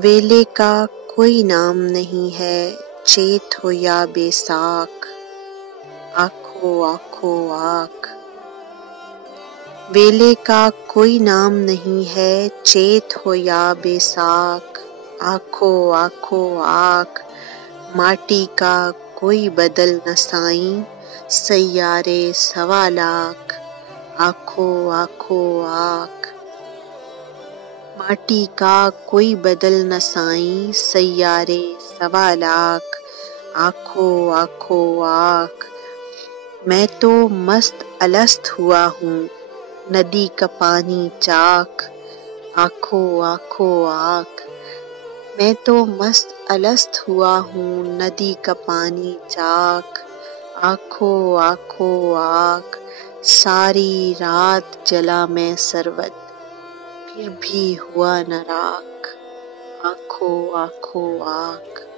वेले का कोई नाम नहीं है, चेत हो या बैसाख, आँखों आँखों आँख। वेले का कोई नाम नहीं है, चेत हो या बैसाख, आँखों आँखों आँख। माटी का कोई बदल न साईं, सैयारे सवा लाख, आँखों आँखों आँख। माटी का कोई बदल न साईं, सैयारे सवा लाख, आँखों आँखों आँख। मैं तो मस्त अलस्त हुआ हूँ, नदी का पानी चाख, आँखों आँखों आँख। मैं तो मस्त अलस्त हुआ हूँ, नदी का पानी चाख, आँखों आँखों आँख। सारी रात जला मैं सरवत, फिर भी हुआ न राख, आँखों आँखों आँख।